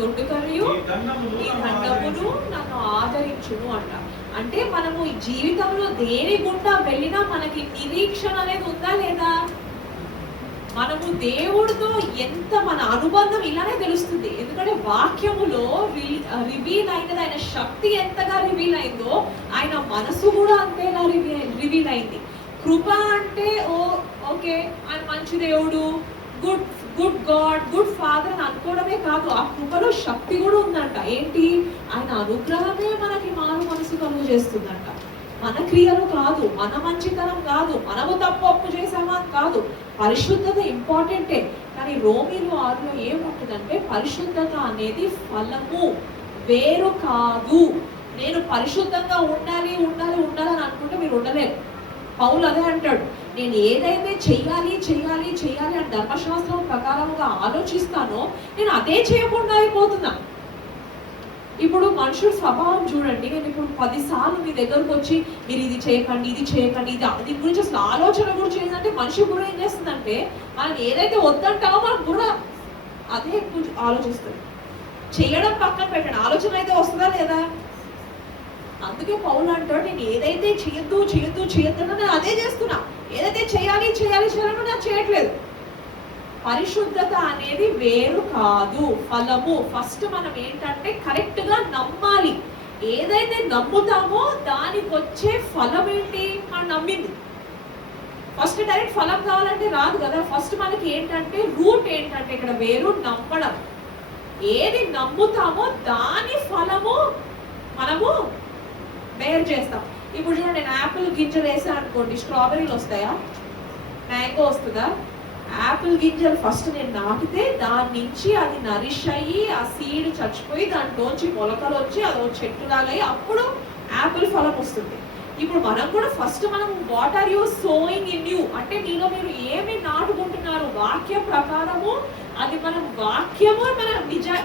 దొడ్డు కర్రయు నీ దండమును నన్ను ఆదరించును అంట. అంటే మనము ఈ జీవితంలో దేని గుండా వెళ్ళినా మనకి నిరీక్షణ అనేది ఉందా లేదా? మనము దేవుడితో ఎంత మన అనుబంధం ఇలానే తెలుస్తుంది. ఎందుకంటే వాక్యములో రివీల్ అయినది, ఆయన శక్తి ఎంతగా రివీల్ అయిందో ఆయన మనసు కూడా అంతేగా రివీల్ అయింది. కృప అంటే ఓకే ఆయన మంచి దేవుడు, గుడ్ గాడ్, గుడ్ ఫాదర్ అని అనుకోవడమే కాదు, ఆ కృపలో శక్తి కూడా ఉందంట. ఏంటి? ఆయన అనుగ్రహమే మనకి మారు మనసు కలుగు చేస్తుందంట. మన క్రియలు కాదు, మన మంచితనం కాదు, మనము తప్పు చేసామా కాదు. పరిశుద్ధత ఇంపార్టెంటే, కానీ రోమీలు 6లో ఏముంటుందంటే పరిశుద్ధత అనేది ఫలము, వేరు కాదు. నేను పరిశుద్ధంగా ఉండాలి ఉండాలి ఉండాలని అనుకుంటే మీరు ఉండలేరు. పౌలు అదే అంటాడు, నేను ఏదైతే చెయ్యాలి చెయ్యాలి చెయ్యాలి అని ధర్మశాస్త్రం ప్రకారంగా ఆలోచిస్తానో నేను అదే చేయకుండా అయిపోతున్నా. ఇప్పుడు మనుషుల స్వభావం చూడండి. నేను ఇప్పుడు 10 సార్లు మీ దగ్గరకు వచ్చి మీరు ఇది చేయకండి ఇది చేయకండి దీని గురించి అసలు ఆలోచన కూడా చేయాలంటే మనిషి బుర్ర ఏం చేస్తుందంటే మనం ఏదైతే వద్దంటామో మన బుర్ర అదే ఎక్కువ ఆలోచిస్తుంది. చేయడం పక్కన పెట్టండి, ఆలోచన అయితే వస్తుందా లేదా? అందుకే పౌలు అంటాడు, నేను ఏదైతే చేయొద్దు చేయొద్దు చేయొద్దు నేను అదే చేస్తున్నా. ఏదైతే చేయాలి చేయాలి చేయాలని నేను చేయట్లేదు. పరిశుద్ధత అనేది వేరు కాదు, ఫలము. ఫస్ట్ మనం ఏంటంటే కరెక్ట్ గా నమ్మాలి. ఏదైతే నమ్ముతామో దానికి వచ్చే ఫలం ఏంటి? మనం నమ్మింది. ఫస్ట్ డైరెక్ట్ ఫలం కావాలంటే రాదు కదా. ఫస్ట్ మనకి ఏంటంటే రూట్ ఏంటంటే ఇక్కడ వేరు నమ్మడం. ఏది నమ్ముతామో దాని ఫలము మనము బేర్ చేస్తాం. ఇప్పుడు చూడండి, నేను యాపిల్ గింజలు వేసాను అనుకోండి, స్ట్రాబెర్రీలు వస్తాయా? మ్యాంగో వస్తుందా? యాపిల్ గింజలు ఫస్ట్ నేను నాటితే దాని నుంచి అది నరిష్ అయ్యి ఆ సీడ్ చచ్చిపోయి దాంట్లోంచి మొలకలు వచ్చి అది చెట్టులాగా అయ్యి అప్పుడు యాపిల్ ఫలం వస్తుంది. ఇప్పుడు మనం కూడా ఫస్ట్ మనం what are you sowing in you అంటే మీలో మీరు ఏమి నాటుకుంటున్నారు వాక్యం ప్రకారము. అది మనం వాక్యము మన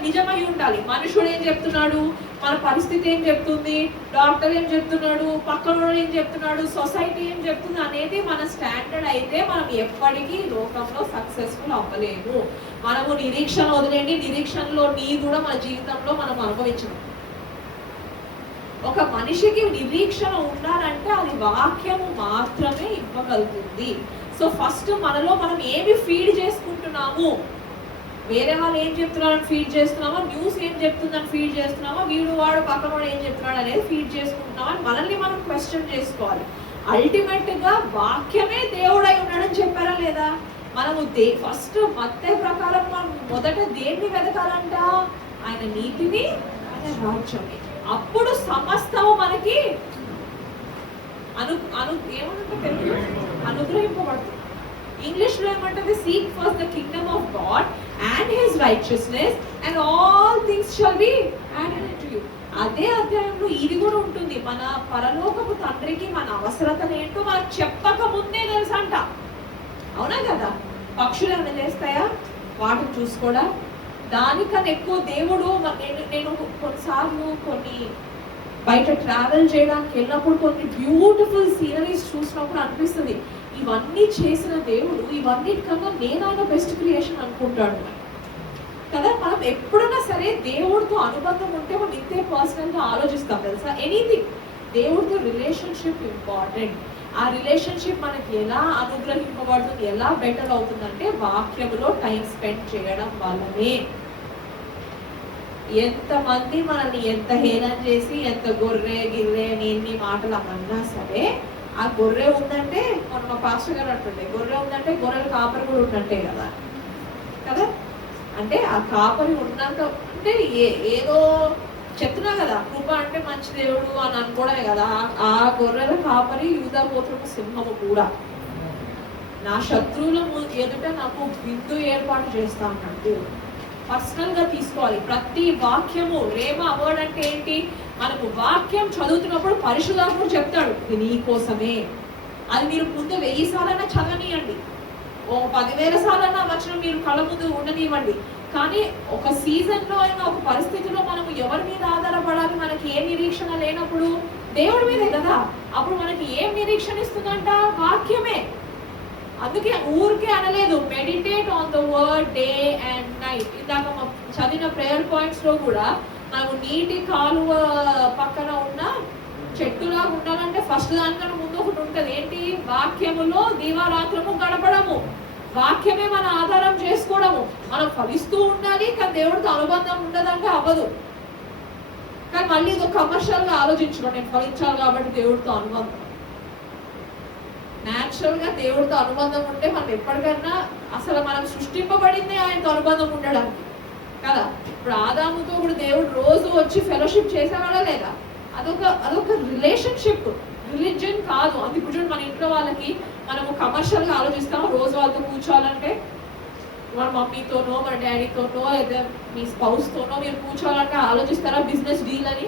నిజమై ఉండాలి. మనుషుడు ఏం చెప్తున్నాడు, మన పరిస్థితి ఏం చెప్తుంది, డాక్టర్ ఏం చెప్తున్నాడు, పక్కన ఏం చెప్తున్నాడు, సొసైటీ ఏం చెప్తుంది అనేది మన స్టాండర్డ్ అయితే మనం ఎప్పటికీ లోకంలో సక్సెస్ఫుల్ అవ్వలేము. మనము నిరీక్షణ వదిలేండి, నిరీక్షణలో నీ కూడా మన జీవితంలో మనం అనుభవించడం. ఒక మనిషికి నిరీక్షణ ఉండాలంటే అది వాక్యము మాత్రమే ఇవ్వగలుగుతుంది. సో ఫస్ట్ మనలో మనం ఏమి ఫీడ్ చేసుకుంటున్నాము, వేరే వాళ్ళు ఏం చెప్తున్నారని ఫీడ్ చేస్తున్నామా, న్యూస్ ఏం చెప్తుందని ఫీడ్ చేస్తున్నామా, వీడు వాడు పక్కన వాడు ఏం చెప్తున్నాడు అనేది ఫీడ్ చేసుకుంటున్నామా, మనల్ని మనం క్వశ్చన్ చేసుకోవాలి. అల్టిమేట్ గా వాక్యమే దేవుడై ఉన్నాడని చెప్పారా లేదా? మనము ఫస్ట్ మత్తయి ప్రకారం మనం మొదట దేన్ని వెతకాలంట? ఆయన నీతిని, ఆయన రాజ్యాన్ని. అప్పుడు సమస్తము మనకి అనుగ్రహింపబడుతుంది. ఇంగ్లీష్ లో ఏమంటుంది? Seek first the Kingdom of God and his righteousness and all things shall be added to you. అదే అధ్యాయంలో ఇది కూడా ఉంటుంది. మన పరలోకపు తండ్రికి మన అవసరతలు ఏంటో మనకు చెప్పక ముందే తెలుసంట. అవునా కదా? పక్షులు ఏమైనా చేస్తాయా? వాటిని చూసుకోడా? దానికన్నా ఎక్కువ దేవుడు. నేను కొన్నిసార్లు కొన్ని బయట ట్రావెల్ చేయడానికి వెళ్ళినప్పుడు కొన్ని బ్యూటిఫుల్ సీనరీస్ చూసినప్పుడు అనిపిస్తుంది, ఇవన్నీ చేసిన దేవుడు ఇవన్నిటికన్నా నేను ఆయన బెస్ట్ క్రియేషన్ అనుకుంటాడు కదా. మనం ఎప్పుడైనా సరే దేవుడితో అనుబంధం ఉంటే మనం ఇంతే పర్సనల్గా ఆలోచిస్తాం తెలుసా. ఎనీథింగ్ దేవుడితో రిలేషన్షిప్ ఇంపార్టెంట్. ఆ రిలేషన్షిప్ మనకి ఎలా అనుగ్రహింపబడుతుంది, ఎలా బెటర్ అవుతుందంటే వాక్యములో టైం స్పెండ్ చేయడం వల్లనే. ఎంతమంది మనల్ని ఎంత హేళన చేసి ఎంత గొర్రె గిర్రె అని ఎన్ని మాటలు అన్నా సరే, ఆ గొర్రె ఉందంటే మన మా పాస్టర్ గారు అంటుండే, గొర్రె ఉందంటే గొర్రెల కాపరి కూడా ఉన్నట్టే కదా కదా. అంటే ఆ కాపరి ఉన్నంత అంటే ఏదో చెప్తున్నా కదా, కృప అంటే మంచి దేవుడు అని అనుకోవడమే కదా. ఆ గొర్రెల కాపరి యూదా గోత్రపు సింహము కూడా. నా శత్రువుల ఎదుట నాకు విందు ఏర్పాటు చేస్తా అన్నట్టు పర్సనల్ గా తీసుకోవాలి ప్రతి వాక్యము. రేమా వర్డ్ అంటే ఏంటి? మనకు వాక్యం చదువుతున్నప్పుడు పరిశుద్ధాత్ముడు చెప్తాడు ఇది నీ కోసమే. అది మీరు ముందు 1000 సార్లైనా చదవనియండి, ఓ 10,000 సార్లైనా వచ్చిన మీరు కళ్ళ ముందు ఉండనివ్వండి. కానీ ఒక సీజన్లో అయినా ఒక పరిస్థితిలో మనము ఎవరి మీద ఆధారపడాలి? మనకి ఏ నిరీక్షణ లేనప్పుడు దేవుడి మీదే కదా. అప్పుడు మనకి ఏం నిరీక్షణ ఇస్తుందంట? వాక్యమే. అందుకే ఊరికే అనలేదు, meditate on the word day and night. ఇందాక చదివిన ప్రేయర్ పాయింట్స్ లో కూడా మనము నీటి కాలువ పక్కన ఉన్న చెట్టులాగా ఉండాలంటే ఫస్ట్ దానికన్నా ముందు ఒకటి ఉంటుంది. ఏంటి? వాక్యములో దీవారాత్రము గడపడము, వాక్యమే మన ఆధారం చేసుకోవడము. మనం ఫలిస్తూ ఉండాలి, కానీ దేవుడితో అనుబంధం ఉండదంటే అవ్వదు. కానీ మళ్ళీ ఇది కమర్షియల్ గా ఆలోచించుకోండి, నేను ఫలించాలి కాబట్టి దేవుడితో అనుబంధం. న్యాచురల్ గా దేవుడితో అనుబంధం ఉంటే మనం ఎప్పటికన్నా, అసలు మనం సృష్టింపబడిందే ఆయనతో అనుబంధం ఉండడానికి కదా. ఇప్పుడు ఆదాముతో కూడా దేవుడు రోజు వచ్చి ఫెలోషిప్ చేసేవాడా లేదా? అదొక రిలేషన్షిప్, రిలీజియన్ కాదు. అది ఇప్పుడు మన ఇంట్లో వాళ్ళకి మనము కమర్షియల్ గా ఆలోచిస్తాము. రోజు వాళ్ళతో కూర్చోవాలంటే మన మమ్మీతోనో మన డాడీతోనో లేదా మీ స్పౌస్తోనో మీరు కూర్చోవాలంటే ఆలోచిస్తారా బిజినెస్ డీల్ అని?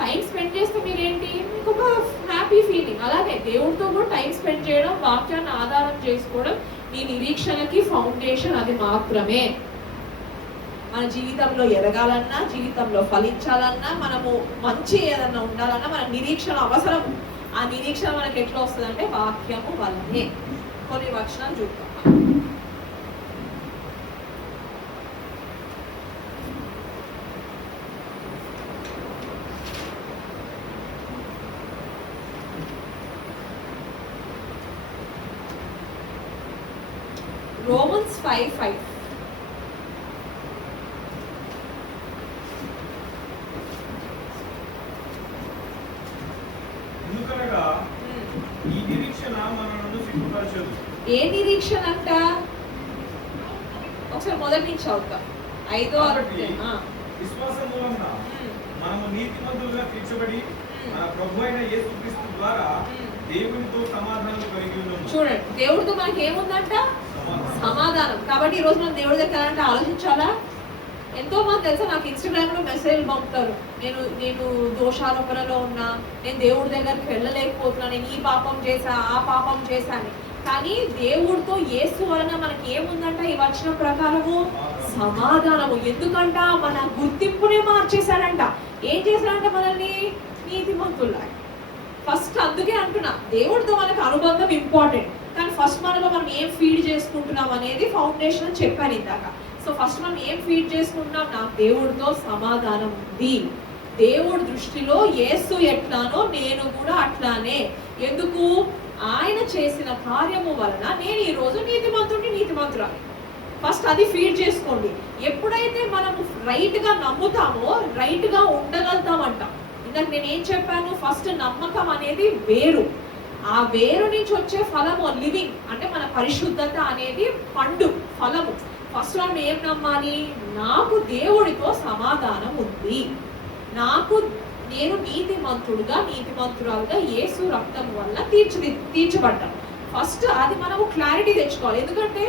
టైం స్పెండ్ చేస్తే మీరేంటి, మీకు ఒక హ్యాపీ ఫీలింగ్. అలాగే దేవుడితో కూడా టైం స్పెండ్ చేయడం, వాక్యాన్ని ఆధారం చేసుకోవడం మీ నిరీక్షణకి ఫౌండేషన్ అది మాత్రమే. మన జీవితంలో ఎదగాలన్నా, జీవితంలో ఫలించాలన్నా, మనము మంచి ఏదన్నా ఉండాలన్నా మన నిరీక్షణ అవసరం. ఆ నిరీక్షణ మనకి ఎట్లా వస్తుంది అంటే వాక్యము వల్లనే. కొన్ని వచనాలు చూద్దాం. Romans 5:5. ఎందుకనగా ఈ నిరీక్షణ మనలను సిగ్గుపరచదు. ఏ నిరీక్షణ అంట? ఒకసారి మొదటి నుంచి చదువుతాం. 5:6. విశ్వాసం మూలంగా మనము నీతిమంతులుగా తీర్చబడి మన ప్రభు అయిన యేసుక్రీస్తు ద్వారా దేవునితో సమాధానం కలిగి ఉన్నాము. చూడండి, దేవుడితో మనకి ఏముందంట? సమాధానం. కాబట్టి ఈ రోజు మనం దేవుడి దగ్గర అంటే ఆలోచించాలా? ఎంతో మంది తెలుసా, నాకు ఇన్స్టాగ్రామ్ లో మెసేజ్ పంపుతారు, నేను దోషారోపణలో ఉన్నా, నేను దేవుడి దగ్గరికి వెళ్ళలేకపోతున్నా, నేను ఈ పాపం చేశా ఆ పాపం చేశాను. కానీ దేవుడితో యేసు వలన మనకి ఏముందంట? ఈ వచనం ప్రకారము సమాధానము. ఎందుకంట? మన గుర్తింపునే మార్చేశాడంట. ఏం చేశాడంట? మనల్ని నీతిమంతుల్లా. ఫస్ట్ అందుకే అంటున్నా, దేవుడితో మనకు అనుబంధం ఇంపార్టెంట్, కానీ ఫస్ట్ మనలో మనం ఏం ఫీడ్ చేసుకుంటున్నాం అనేది ఫౌండేషన్ అని చెప్పాను ఇందాక. సో ఫస్ట్ మనం ఏం ఫీడ్ చేసుకుంటున్నాం? నాకు దేవుడితో సమాధానం ఉంది. దేవుడి దృష్టిలో యేసు ఎట్లానో నేను కూడా అట్లానే. ఎందుకు? ఆయన చేసిన కార్యము వలన నేను ఈ రోజు నీతిమంతురాలి. ఫస్ట్ అది ఫీడ్ చేసుకోండి. ఎప్పుడైతే మనము రైట్ గా నమ్ముతామో రైట్ గా ఉండగలుగుతామంట. ఇందాక నేను ఏం చెప్పాను? ఫస్ట్ నమ్మకం అనేది వేరు, ఆ వేరు నుంచి వచ్చే ఫలము లివింగ్, అంటే మన పరిశుద్ధత అనేది పండు ఫలము. ఫస్ట్ మనం ఏం నమ్మాలి? నాకు దేవుడితో సమాధానం ఉంది, నేను నీతిమంతురాలుగా యేసు రక్తం వల్ల తీర్చబడ్డాను. ఫస్ట్ అది మనము క్లారిటీ తెచ్చుకోవాలి. ఎందుకంటే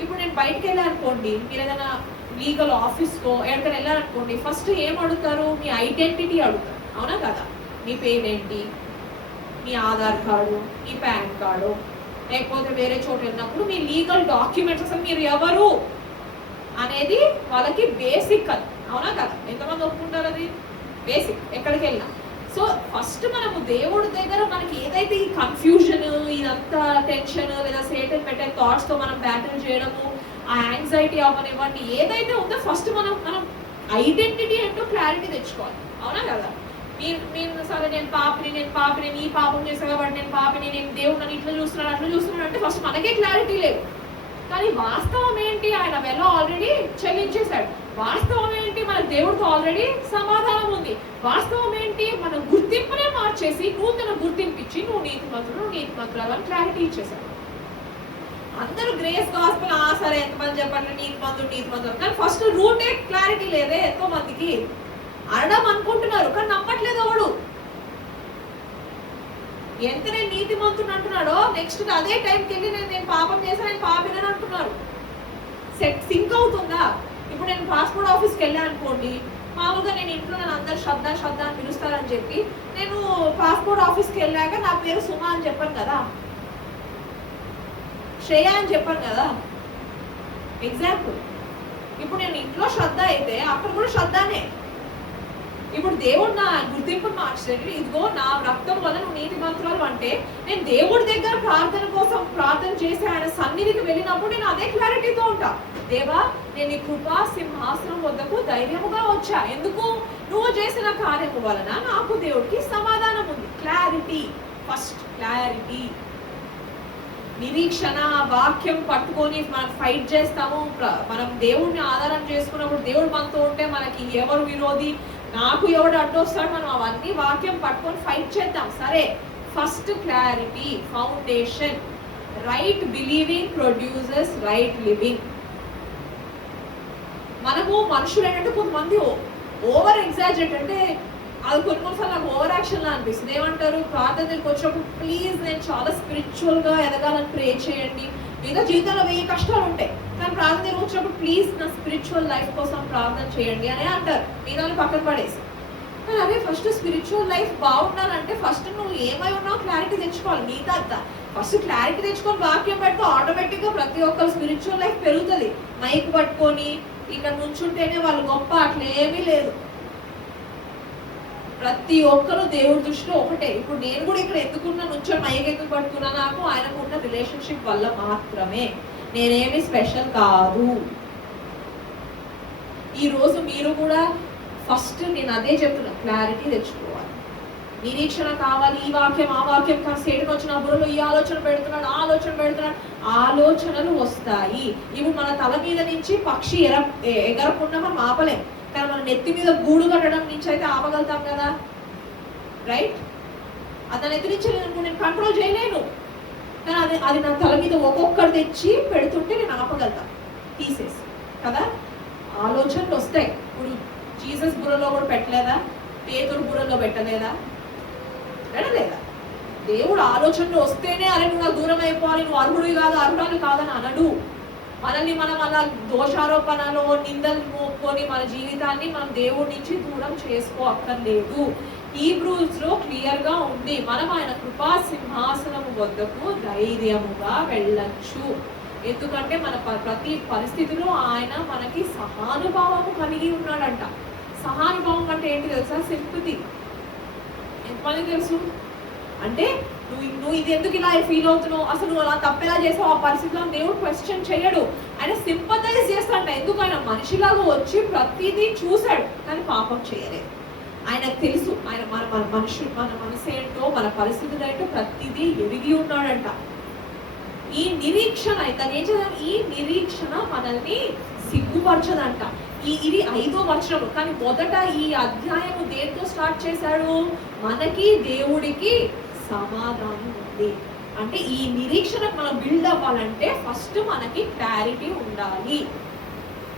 ఇప్పుడు నేను బయటకు వెళ్ళాలనుకోండి, మీరు ఏదైనా లీగల్ ఆఫీస్కో ఎక్కడికైనా వెళ్ళాలనుకోండి, ఫస్ట్ ఏం అడుగుతారు? మీ ఐడెంటిటీ అడుగుతారు, అవునా కదా? మీ పేరేంటి, మీ ఆధార్ కార్డు, మీ పాన్ కార్డు, లేకపోతే వేరే చోట వెళ్ళినప్పుడు మీ లీగల్ డాక్యుమెంట్స్, అసలు మీరు ఎవరు అనేది వాళ్ళకి బేసిక్ అది, అవునా కదా? ఎంతమంది ఒప్పుకుంటారు? అది బేసిక్ ఎక్కడికి వెళ్ళినా. సో ఫస్ట్ మనము దేవుడి దగ్గర మనకి ఏదైతే ఈ కన్ఫ్యూజన్, ఇదంతా టెన్షన్ లేదా సేటన్ పెట్టే థాట్స్తో మనం బ్యాటిల్ చేయడము, ఆ యాంగ్జైటీ అవనివ్వండి ఏదైతే ఉందో ఫస్ట్ మనం ఐడెంటిటీ ఏంటో క్లారిటీ తెచ్చుకోవాలి, అవునా కదా? మీరు సరే నేను పాపిని ఈ పాపం చేసా కాబట్టి నేను పాపిని, నేను దేవుడు నన్ను ఇట్లా చూస్తున్నాడు అట్లా చూస్తున్నాడు అంటే ఫస్ట్ మనకే క్లారిటీ లేదు. కానీ వాస్తవం ఏంటి? ఆయన వెల ఆల్రెడీ చెల్లించేశాడు. వాస్తవం ఏంటి? మన దేవుడితో ఆల్రెడీ సమాధానం ఉంది. వాస్తవం ఏంటి? మన గుర్తింపునే మార్చేసి నూతన గుర్తింపిచ్చి నువ్వు నీతిమంతురాలు అని క్లారిటీ ఇచ్చేశాడు. అందరూ గ్రేస్ గాస్పెల్ సరే ఎంతమంది చెప్పండి నీతిమంతుడు, కానీ ఫస్ట్ రూటే క్లారిటీ లేదే ఎంతో మందికి. అనడం అనుకుంటున్నారు కానీ నమ్మట్లేదు ఎవడు. ఎంత నేను నీతిమంతుడు అంటున్నాడో నెక్స్ట్ అదే టైంకి వెళ్ళి నేను పాపం చేశాను, నేను పాపినని అంటున్నారు. సింక్ అవుతుందా? ఇప్పుడు నేను పాస్పోర్ట్ ఆఫీస్కి వెళ్ళాను అనుకోండి, మామూలుగా నేను ఇంట్లో నన్ను అందరు శ్రద్ధ అని పిలుస్తారని చెప్పి నేను పాస్పోర్ట్ ఆఫీస్కి వెళ్ళాక నా పేరు సుమా అని చెప్పాను కదా, శ్రేయ అని చెప్పాను కదా. ఎగ్జాంపుల్. ఇప్పుడు నేను ఇంట్లో శ్రద్ధ అయితే అక్కడ కూడా శ్రద్ధనే. ఇప్పుడు దేవుడు నా గుర్తింపును మార్చాడు. ఇదిగో నా రక్తం వల్ల నువ్వు నీతిమంతురాలు అంటే నేను దేవుడి దగ్గర ప్రార్థన కోసం ప్రార్థన చేసి ఆయన సన్నిధికి వెళ్ళినప్పుడు నేను అదే క్లారిటీతో ఉంటా. దేవా, నేను నీ కృపా సింహాసనం వద్దకు ధైర్యముగా వచ్చా. ఎందుకు? నువ్వు చేసిన కార్యము వలన నాకు దేవుడికి సమాధానం ఉంది. Clarity, first clarity. నిరీక్షణ వాక్యం పట్టుకొని మనం ఫైట్ చేస్తాము. మనం దేవుడిని ఆధారం చేసుకున్నప్పుడు దేవుడు మనతో ఉంటే మనకి ఎవరు విరోధి, నాకు ఎవడు అడ్డొస్తాడు, మనం అవన్నీ వాక్యం పట్టుకొని ఫైట్ చేద్దాం. సరే, first clarity, foundation. Right believing produces right living. మనము మనుషులు ఏంటంటే కొంతమంది ఓవర్ ఎగ్జాజరేట్, అంటే అది కొన్నిసార్లు నాకు ఓవర్ యాక్షన్ లా అనిపిస్తుంది. ఏమంటారు? ప్రార్థనకి వచ్చినప్పుడు ప్లీజ్ నేను చాలా స్పిరిచువల్ గా ఎదగాలని ప్రే చేయండి. మిగతా జీవితంలో 1000 కష్టాలు ఉంటాయి, కానీ ప్రార్థనకి వచ్చినప్పుడు ప్లీజ్ నా స్పిరిచువల్ లైఫ్ కోసం ప్రార్థన చేయండి అని అంటారు. మిగతా పక్కన పడేసి. కానీ అదే ఫస్ట్ స్పిరిచువల్ లైఫ్ బాగుండాలంటే ఫస్ట్ నువ్వు ఏమై ఉన్నావు క్లారిటీ తెచ్చుకోవాలి. మిగతా ఫస్ట్ క్లారిటీ తెచ్చుకొని వాక్యం పెట్టుకో, ఆటోమేటిక్ గా ప్రతి ఒక్కరు స్పిరిచువల్ లైఫ్ పెరుగుతుంది. మైక్ పట్టుకొని ఇక్కడ నుంచుంటేనే వాళ్ళు గొప్ప, అట్లా ఏమీ లేదు. ప్రతి ఒక్కరు దేవుడి దృష్టిలో ఒకటే. ఇప్పుడు నేను కూడా ఇక్కడ ఎందుకున్నా, నుంచొని మైక్ ఎందుకు పట్టుకున్నా, నాకు ఆయనకు ఉన్న రిలేషన్షిప్ వల్ల మాత్రమే. నేనేమి స్పెషల్ కాదు. ఈ రోజు మీరు కూడా ఫస్ట్ నేను అదే చెప్తున్నా, క్లారిటీ తెచ్చుకోవాలి. నిరీక్షణ కావాలి. ఈ వాక్యం ఆ వాక్యం సేటుకు వచ్చిన బుర్రలో ఈ ఆలోచన పెడుతున్నాడు, ఆలోచన పెడుతున్నాడు, ఆలోచనలు వస్తాయి. ఇప్పుడు మన తల మీద నుంచి పక్షి ఎగరకుండా మనం ఆపలేం, కానీ మన నెత్తి మీద గూడు కట్టడం నుంచి అయితే ఆపగలుగుతాం కదా, రైట్? అది నెత్తి నుంచి నేను కంట్రోల్ చేయలేను, కానీ అది నా తల మీద ఒక్కొక్కటి తెచ్చి పెడుతుంటే నేను ఆపగలుగుతా తీసేసి కదా. ఆలోచనలు వస్తాయి. ఇప్పుడు జీసస్ బుర్రలో కూడా పెట్టలేదా? పేతురు బుర్రలో పెట్టలేదా? పెట్టలేదా? దేవుడు ఆలోచనలు వస్తేనే అరే నువ్వు నాకు దూరం అయిపోవాలి, నువ్వు అర్హుడు కాదు అర్హురాలు కాదని అనడు. మనల్ని మనం అలా దోషారోపణలో నిందలు మోపుకొని మన జీవితాన్ని మనం దేవుడి నుంచి దూరం చేసుకో అక్కర్లేదు. హీబ్రూస్ లో క్లియర్ గా ఉంది, మనం ఆయన కృపా సింహాసనము వద్దకు ధైర్యముగా వెళ్ళొచ్చు. ఎందుకంటే మన ప్రతి పరిస్థితిలో ఆయన మనకి సహానుభావము కలిగి ఉన్నాడంట. సహానుభావం అంటే ఏంటి తెలుసా? సింపతి. ఎంతమంది తెలుసు? అంటే నువ్వు ఇది ఎందుకు ఇలా ఫీల్ అవుతున్నావు, అసలు నువ్వు అలా తప్పెలా చేసావు, ఆ పరిస్థితిలో దేవుడు క్వశ్చన్ చేయడు. ఆయన సింపథైజ్ చేస్తాడంట. ఎందుకు? ఆయన మనిషిలాగా వచ్చి ప్రతిదీ చూశాడు, కానీ పాపం చేయలేదు. ఆయనకు తెలుసు ఆయన మన మనసు ఏంటో, మన పరిస్థితులు ఏంటో ప్రతిదీ ఎరిగి ఉన్నాడంట. ఈ నిరీక్షణ ఏం చేద్దాం? ఈ నిరీక్షణ మనల్ని సిగ్గుపరచదంట. ఇది 5వ వచనం. కానీ మొదట ఈ అధ్యాయము దేంతో స్టార్ట్ చేశాడు? మనకి దేవుడికి సమాధానం ఉంది. అంటే ఈ నిరీక్షణ మనం బిల్డ్ అవ్వాలంటే ఫస్ట్ మనకి క్లారిటీ ఉండాలి.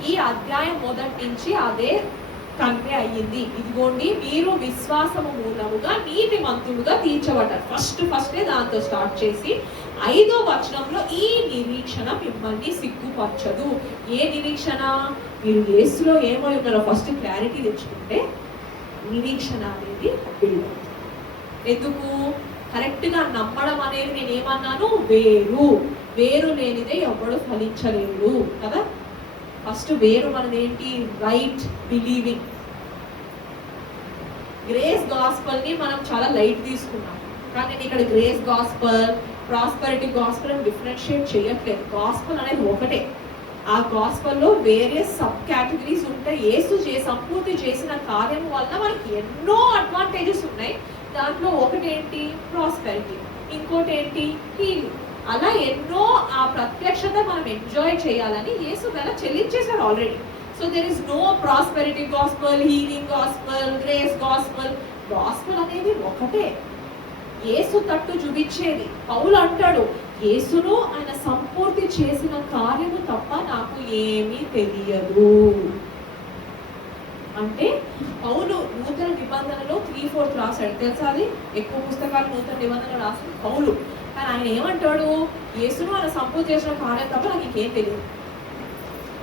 ఈ అధ్యాయం మొదటి నుంచి అదే కన్వే అయ్యింది. ఇదిగోండి, మీరు విశ్వాసము మూలముగా నీతిమంతులుగా తీర్చబడ్డారు. ఫస్టే దాంతో స్టార్ట్ చేసి 5వ వచనంలో ఈ నిరీక్షణ మిమ్మల్ని సిగ్గుపరచదు. ఏ నిరీక్షణ? మీరు యేసులో ఏమై ఉన్నారో ఫస్ట్ క్లారిటీ తెచ్చుకుంటే నిరీక్షణ అనేది బిల్డ్ అవుతుంది. ఎందుకు? కరెక్ట్ గా నమ్మడం అనేది నేను ఏమన్నాను? వేరు లేనిదే ఎవడు ఫలించలేడు కదా. ఫస్ట్ వేరు మనది ఏంటి? Right believing. గ్రేస్ గాస్పల్ ని మనం చాలా లైట్ తీసుకున్నాం, కానీ నేను ఇక్కడ గ్రేస్ గాస్పల్, ప్రాస్పరిటీ గాస్పల్ అని డిఫరెన్షియేట్ చేయట్లేదు. గాస్పల్ అనేది ఒకటే. ఆ గాస్పల్ లో వేరియస్ సబ్ కేటగిరీస్ ఉంటాయి. యేసు సంపూర్తి చేసిన కార్యం వల్ల మనకి ఎన్నో అడ్వాంటేజెస్ ఉన్నాయి. దాంట్లో ఒకటేంటి? ప్రాస్పెరిటీ, ఇంకోటి ఏంటి? హీలింగ్. అలా ఎన్నో ఆ ప్రత్యక్షత మనం ఎంజాయ్ చేయాలని యేసు వెల చెల్లించేశారు already. So there is no prosperity gospel, healing gospel, grace gospel. Gospel అనేది ఒకటే, యేసు తట్టు చూపించేది. పౌలు అంటాడు, యేసును ఆయన సంపూర్తి చేసిన కార్యము తప్ప నాకు ఏమీ తెలియదు. అంటే పౌలు నూతన నిబంధనలో 3/4 రాశాడు తెలుసా. అది ఎక్కువ పుస్తకాలు నూతన నిబంధనలు రాసిన పౌలు. కానీ ఆయన ఏమంటాడు? యేసును ఆయన సంపూర్తి చేసిన కార్యం తప్ప నాకు ఇంకేం తెలియదు.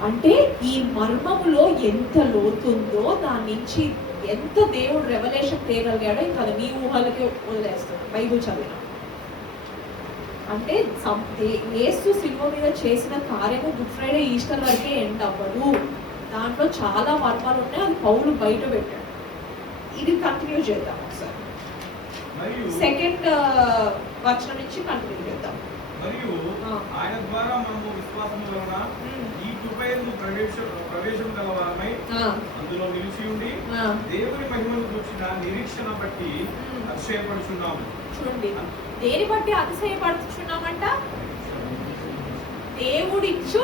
అంటే ఈ మర్మములో ఎంత లోతుందో, దాని నుంచి ఎంత దేవుడు రెవల్యూషన్ తేగలిగాడో ఇంకా మీ ఊహలకి వదిలేస్తాడు బైబుల్ చదివిన. అంటే యేసు సిలువ మీద చేసిన కార్యము గుడ్ ఫ్రైడే ఈస్టర్ వరకే ఎండ్ అవ్వదు. దాంట్లో చాలా మర్మాలు ఉన్నాయి. అది పౌలు బయట పెట్టాడు. ఇది కంటిన్యూ చేద్దాం ఒకసారి. మరియు సెకండ్ వచనం నుంచి కంటిన్యూ చేద్దాం. మరియు ఆయన ద్వారా మనము విశ్వాసం వలన ఈ కృపయందు ప్రవేశం గలవారమై అందులో నిలిచి ఉండి దేవుని మహిమను కూర్చిన నిరీక్షణ బట్టి అతిశయపడుచున్నాము. చూడండి, దేని బట్టి అతిశయపడుచున్నామంట? దేవుడిచ్చు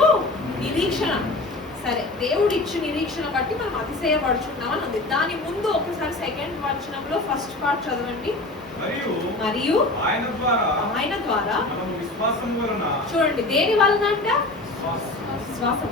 నిరీక్షణ. సరే, దేవుడిచ్చు నిరీక్షణ బట్టి మనం అతిశయపడుచున్నామని ఉంది. దాని ముందు ఒకసారి సెకండ్ వచనంలో ఫస్ట్ పార్ట్ చదవండి. మరియు ఆయన ద్వారా మనము విశ్వాసం వలన, చూడండి దేని వలన అంట? విశ్వాసం.